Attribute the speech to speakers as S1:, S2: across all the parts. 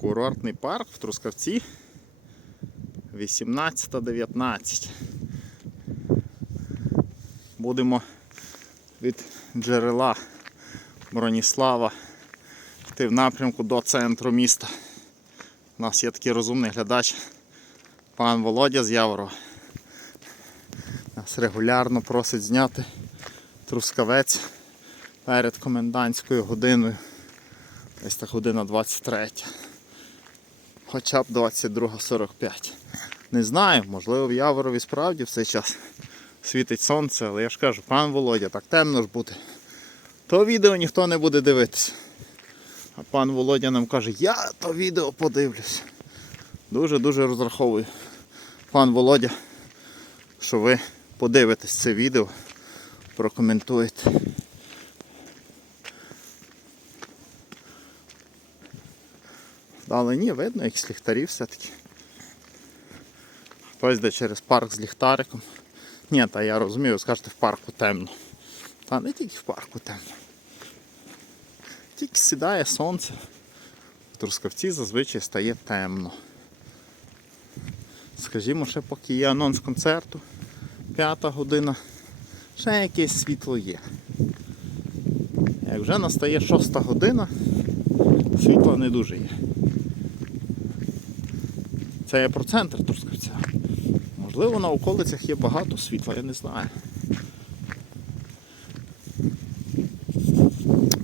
S1: Курортний парк в Трускавці 18-19. Будемо від джерела Броніслава йти в напрямку до центру міста. У нас є такий розумний глядач, пан Володя з Яворова. Нас регулярно просить зняти трускавець перед комендантською годиною. Десь так година 23. Хоча б 22.45. Не знаю, можливо в Яворові справді в цей час світить сонце, але я ж кажу, пан Володя, так темно ж буде. То відео ніхто не буде дивитися. А пан Володя нам каже, я то відео подивлюсь. Дуже-дуже розраховую, пан Володя, що ви подивитесь це відео, прокоментуєте. Вдалині видно, якісь ліхтарі все-таки. Хтось йде через парк з ліхтариком. Ні, та я розумію, скажете, в парку темно. Та не тільки в парку темно. Тільки сідає сонце. В Трускавці зазвичай стає темно. Скажімо, ще поки є анонс концерту, п'ята година, ще якесь світло є. Як вже настає шоста година, світла не дуже є. Це я про центр Трускавця. Можливо, на околицях є багато світла, я не знаю.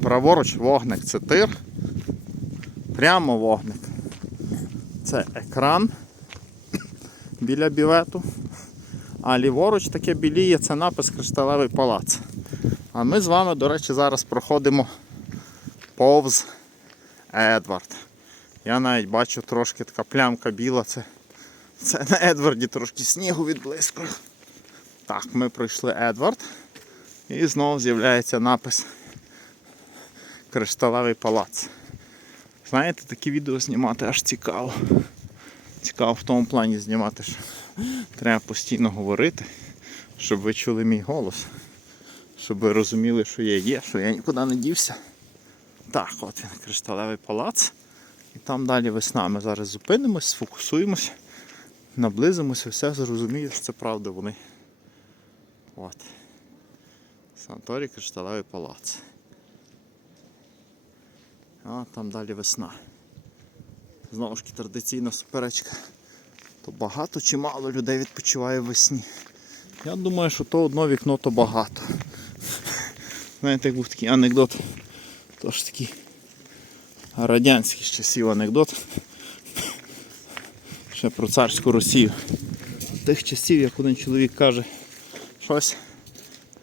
S1: Праворуч вогник це тир. Прямо вогник. Це екран біля бівету. А ліворуч таке біліє, це напис Кришталевий палац. А ми з вами, до речі, зараз проходимо повз Едвард. Я навіть бачу трошки така плямка біла. Це, це на Едварді трошки снігу відблискує. Так, ми пройшли Едвард. І знову з'являється напис Кришталевий палац. Знаєте, такі відео знімати аж цікаво. Цікаво в тому плані знімати, що треба постійно говорити, щоб ви чули мій голос. Щоб ви розуміли, що я є, що я нікуди не дівся. Так, от він, кришталевий палац. І там далі весна. Ми зараз зупинимось, сфокусуємось, наблизимося, все зрозуміє, що це правда вони. От. Санаторій Кришталевий палац. А там далі весна. Знову ж таки традиційна суперечка. То багато чи мало людей відпочиває весні. Я думаю, що то одно вікно, то багато. Знаєте, як був такий анекдот. Тож такий радянський з часів анекдот. Ще про царську Росію. Тих часів, як один чоловік каже, щось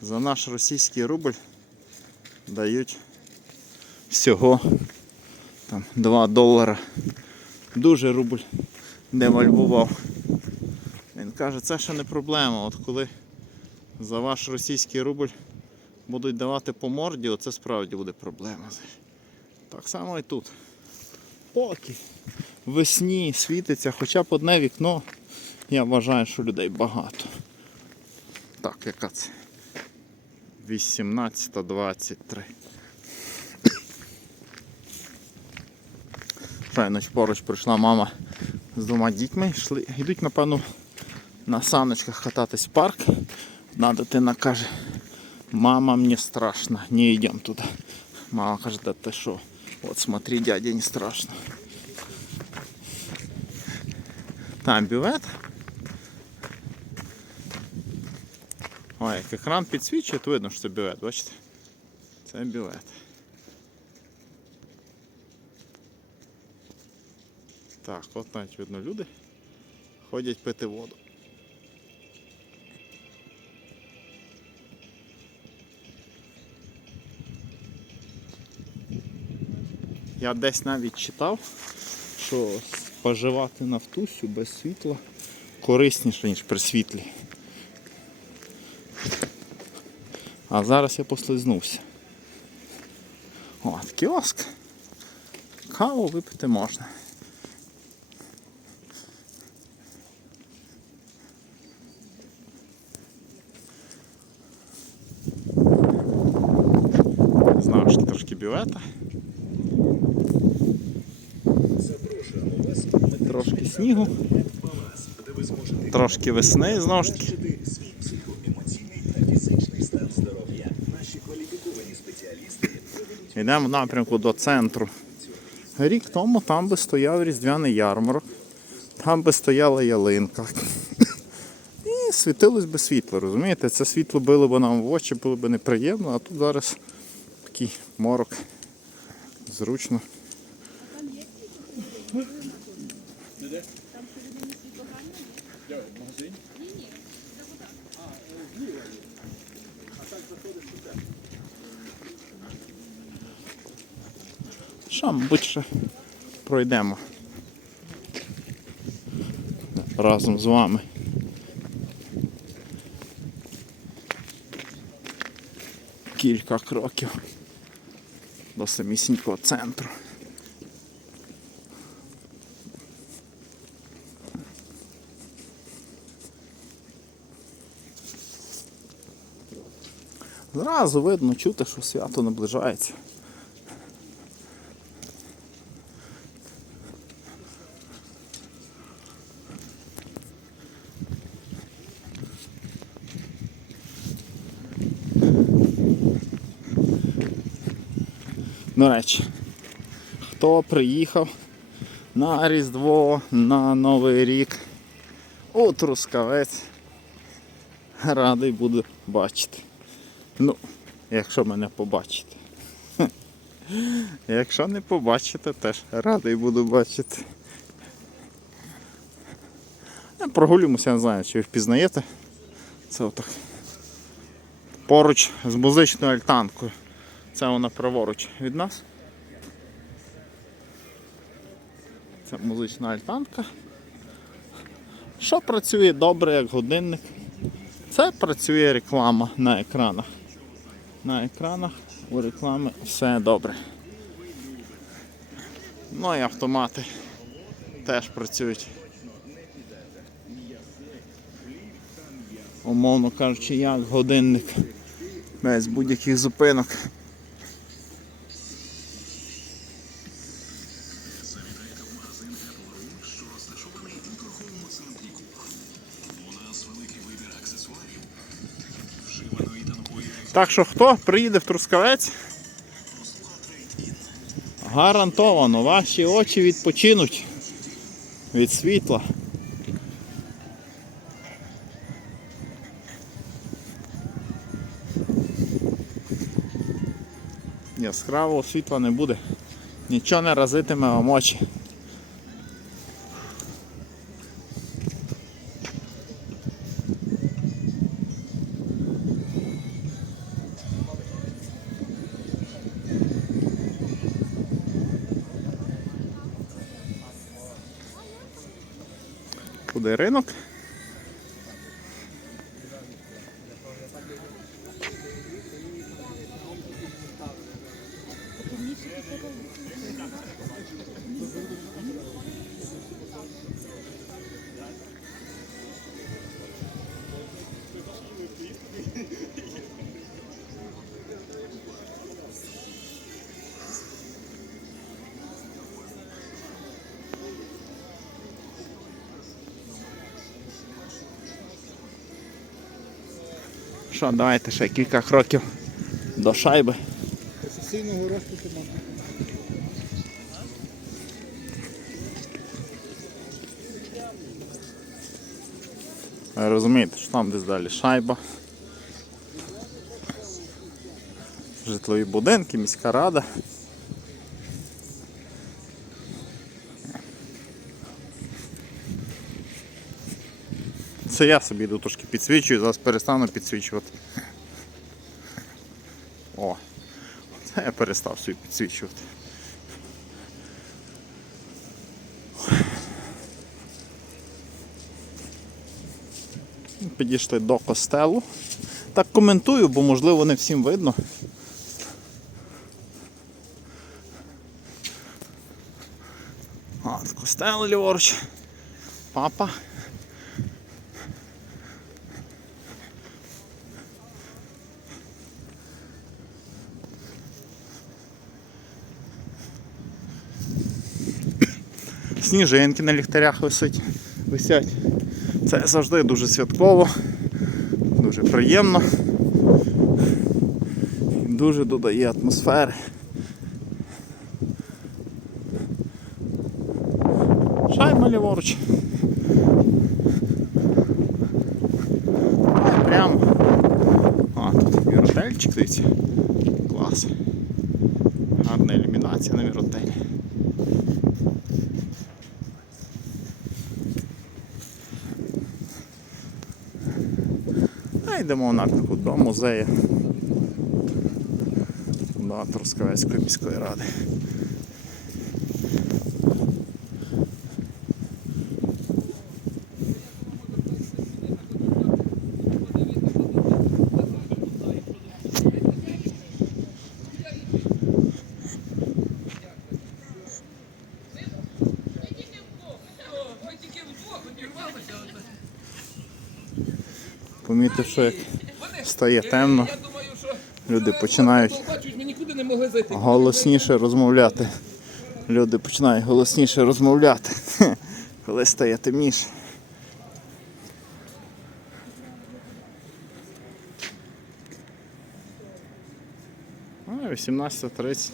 S1: за наш російський рубль дають всього там 2 долара. Дуже рубль девальвував. Він каже, це ще не проблема. От коли за ваш російський рубль будуть давати по морді, оце справді буде проблема. Так само і тут. Поки весні світиться хоча б одне вікно, я вважаю, що людей багато. Так, яка це? 18.23. Щойно поруч прийшла мама з двома дітьми, йшли, йдуть, напевно, на саночках кататись в парк. Одна дитина каже, мама, мені страшно, не йдемо туди. Мама каже, да ти що? От смотри, дядя, не страшно. Там бювет. Ой, як екран підсвічує, то видно, що це бювет, бачите? Це бювет. Так, от навіть видно люди ходять пити воду. Я десь навіть читав, що споживати нафтусю без світла корисніше, ніж при світлі. А зараз я послизнувся. От, кіоск. Каву випити можна. Знову ж таки трошки бювета. Трошки снігу, трошки весни знову ж таки. Йдемо в напрямку до центру. Рік тому там би стояв різдвяний ярмарок, там би стояла ялинка. І світилось би світло, розумієте? Це світло било б нам в очі, було б неприємно, а тут зараз такий морок. Зручно. Що, мабуть, ще пройдемо разом з вами. Кілька кроків до самісінького центру. Зразу видно чути, що свято наближається. До речі, хто приїхав на Різдво, на Новий рік у Трускавець, радий буду бачити. Ну, якщо мене побачите. Якщо не побачите, теж радий буду бачити. Е, Прогулюємося, не знаю, чи ви впізнаєте. Це отак. Поруч з музичною альтанкою. Це вона праворуч від нас. Це музична альтанка. Що працює добре як годинник? Це працює реклама на екранах. На екранах у реклами все добре. Ну і автомати теж працюють. Умовно кажучи, як годинник без будь-яких зупинок. Так що хто приїде в Трускавець? Гарантовано, ваші очі відпочинуть від світла. Яскравого світла не буде. Нічого не разитиме вам очі. Куди ринок? Що, давайте ще кілька кроків до шайби. Розумієте, що там десь далі шайба. Житлові будинки, міська рада. Це я собі йду трошки підсвічую, зараз перестану підсвічувати. О, це я перестав собі підсвічувати. Підійшли до костелу. Так коментую, бо можливо не всім видно. А, костел ліворуч. Папа. Сніжинки на ліхтарях висить, висять. Це завжди дуже святково, дуже приємно. І дуже додає атмосфери. Шайба ліворуч. Прямо. А, тут міротельчик дивіться. Клас. Гарна ілюмінація на міротелі. Йдемо в напрямку до музею. До Трускавецької міської ради. Помітив, що як стає темно, люди починають голосніше розмовляти. Люди починають голосніше розмовляти, коли стає темніше. А, 18.30.